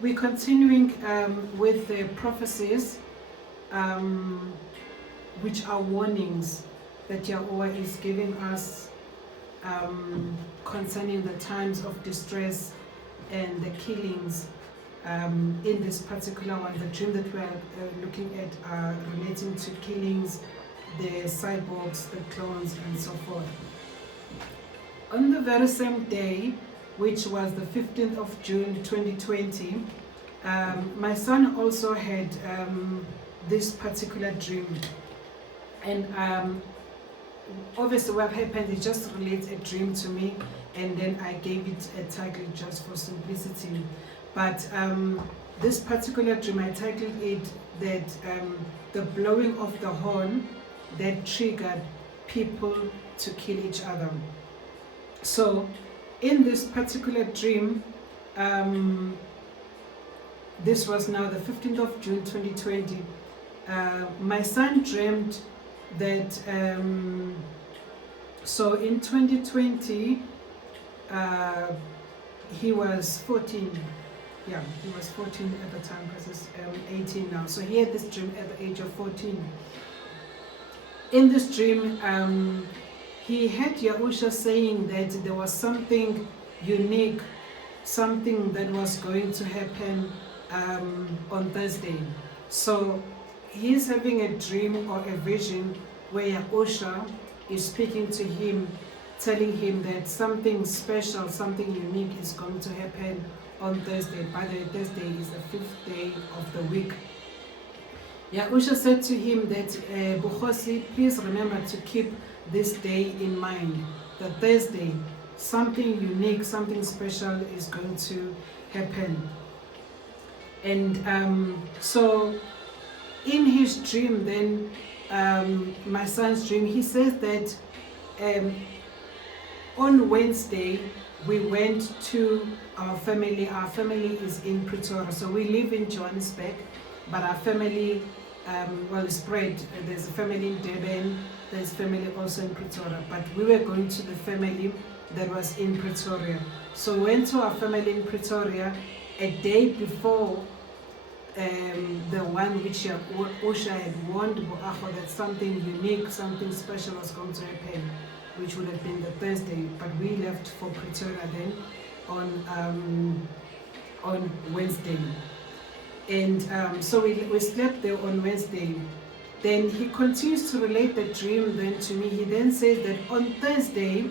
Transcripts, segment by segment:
We're continuing with the prophecies, which are warnings that Yahweh is giving us concerning the times of distress and the killings. In this particular one, the dream that we are looking at are relating to killings, the cyborgs, the clones, and so forth. On the very same day, which was the 15th of June 2020, my son also had this particular dream. And obviously what happened, it just relates a dream to me, and then I gave it a title just for simplicity. But this particular dream, I titled it that the blowing of the horn that triggered people to kill each other. So in this particular dream, this was now the 15th of June 2020, my son dreamed that, so in 2020, he was 14. Yeah, he was 14 at the time because he's 18 now. So he had this dream at the age of 14. In this dream, he had Yahusha saying that there was something unique, something that was going to happen on Thursday. So he's having a dream or a vision where Yahusha is speaking to him, telling him that something special, something unique is going to happen on Thursday. By the way, Thursday is the 5th day of the week. Yahusha said to him that, Bukhosi, please remember to keep this day in mind, that Thursday, something unique, something special is going to happen. And so in his dream then, my son's dream, he says that on Wednesday, we went to our family. Our family is in Pretoria. So we live in Johannesburg, but our family, is spread. There's a family in Durban, there's family also in Pretoria. But we were going to the family that was in Pretoria. So we went to our family in Pretoria a day before the one which Osha had warned Boacho that something unique, something special was going to happen, which would have been the Thursday, but we left for Pretoria then on Wednesday. And so we slept there on Wednesday. Then he continues to relate the dream then to me. He then says that on Thursday,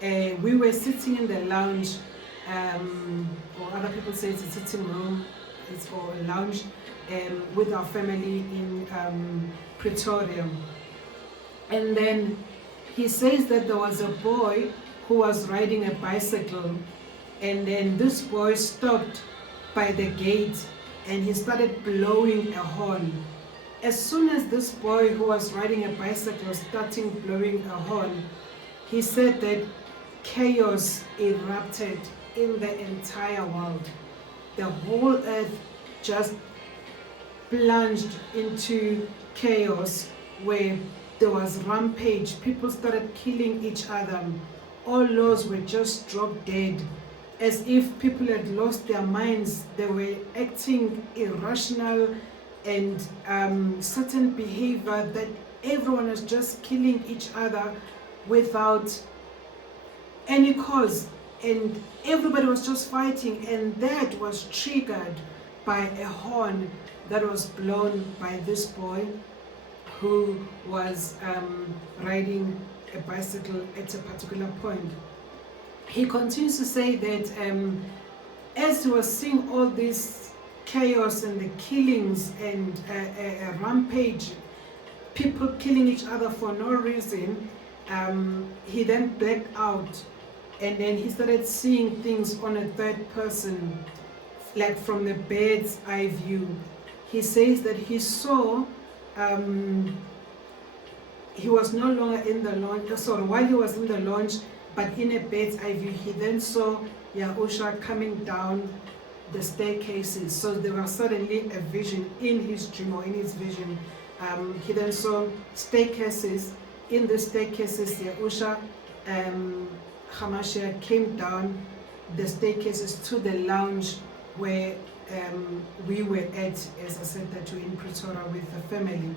we were sitting in the lounge, or other people say it's a sitting room, or a lounge, with our family in Pretoria. And then he says that there was a boy who was riding a bicycle, and then this boy stopped by the gate and he started blowing a horn. As soon as this boy who was riding a bicycle started blowing a horn, he said that chaos erupted in the entire world. The whole earth just plunged into chaos where there was rampage. People started killing each other. All laws were just dropped dead, as if people had lost their minds. They were acting irrational and certain behavior that everyone was just killing each other without any cause. And everybody was just fighting, and that was triggered by a horn that was blown by this boy who was riding a bicycle at a particular point. He continues to say that as he was seeing all this chaos and the killings and a rampage, people killing each other for no reason, he then blacked out. And then he started seeing things on a third person, like from the bird's eye view. He says that he saw, he was no longer in the launch, sorry, while he was in the launch, but in a bird's eye view, he then saw Yahusha coming down the staircases. So there was suddenly a vision in his dream, or in his vision. He then saw staircases. In the staircases, Yahusha Hamashiach came down the staircases to the lounge where we were at, as I said, that we're in Pretoria with the family.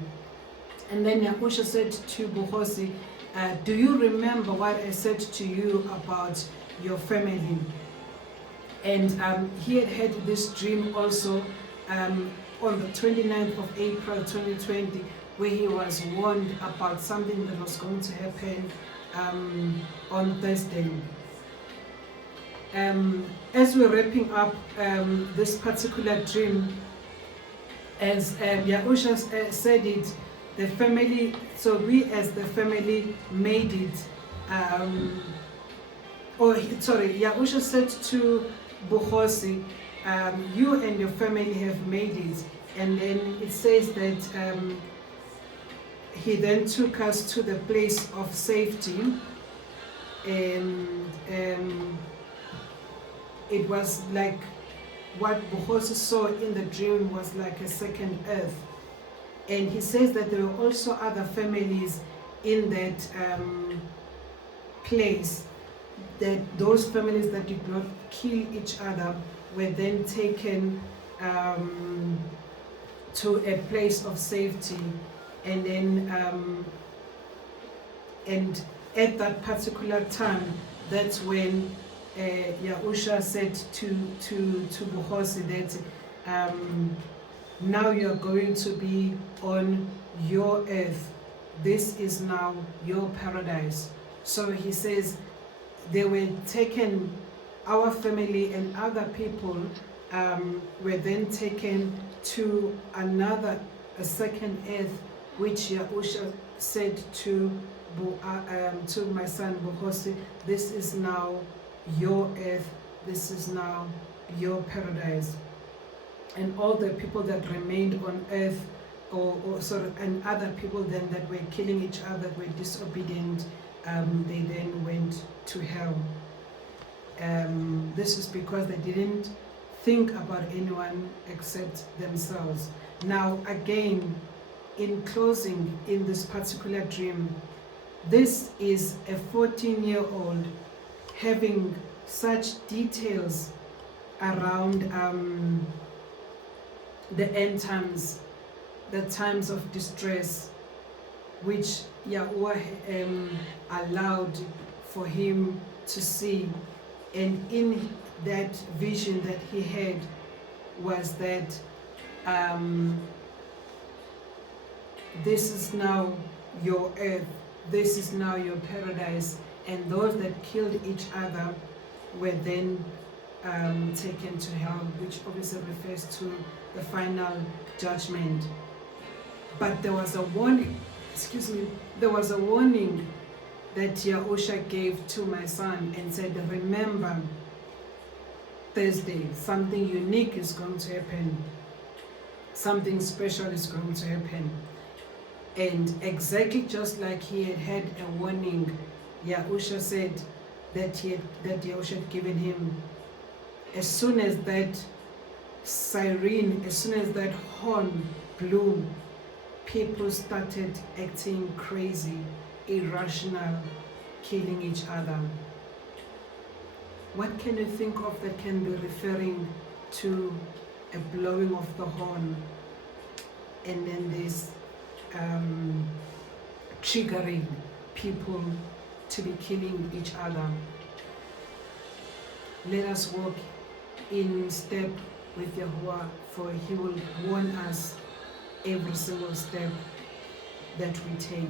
And then Yahusha said to Buhosi, do you remember what I said to you about your family? And he had had this dream also on the 29th of April 2020, where he was warned about something that was going to happen on Thursday. As we're wrapping up this particular dream, as Yahusha said it, the family, so we as the family made it, Yahusha said to Buhosi, you and your family have made it. And then it says that he then took us to the place of safety, and it was like what Buhosi saw in the dream was like a second earth. And he says that there were also other families in that place, that those families that did not kill each other were then taken to a place of safety. And then and at that particular time, that's when Yahusha said to Buhosi that now you're going to be on your earth. This is now your paradise. So he says they were taken, our family and other people were then taken to a second earth, which Yahusha said to my son Buhosi, this is now your earth, this is now your paradise. And all the people that remained on earth, and other people then that were killing each other, were disobedient, they then went to hell. This is because they didn't think about anyone except themselves. Now again, in closing, in this particular dream, this is a 14-year-old having such details around the end times, the times of distress, which Yahweh allowed for him to see. And in that vision that he had was that this is now your earth, this is now your paradise, and those that killed each other were then taken to hell, which obviously refers to the final judgment. But there was a warning, there was a warning that Yahusha gave to my son and said, remember, Thursday, something unique is going to happen. Something special is going to happen. And exactly just like he had had a warning, Yahusha said that Yahusha had given him. As soon as that siren, as soon as that horn blew, people started acting crazy, irrational, killing each other. What can you think of that can be referring to a blowing of the horn and then this triggering people to be killing each other? Let us walk in step with Yahuwah, for he will warn us every single step that we take.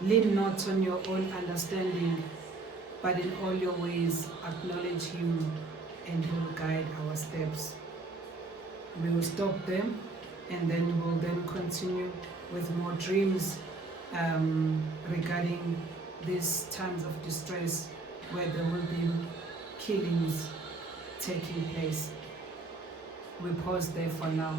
Lean not on your own understanding, but in all your ways acknowledge him, and he will guide our steps. We will stop there, and then we will then continue with more dreams regarding these times of distress where there will be killings taking place. We pause there for now.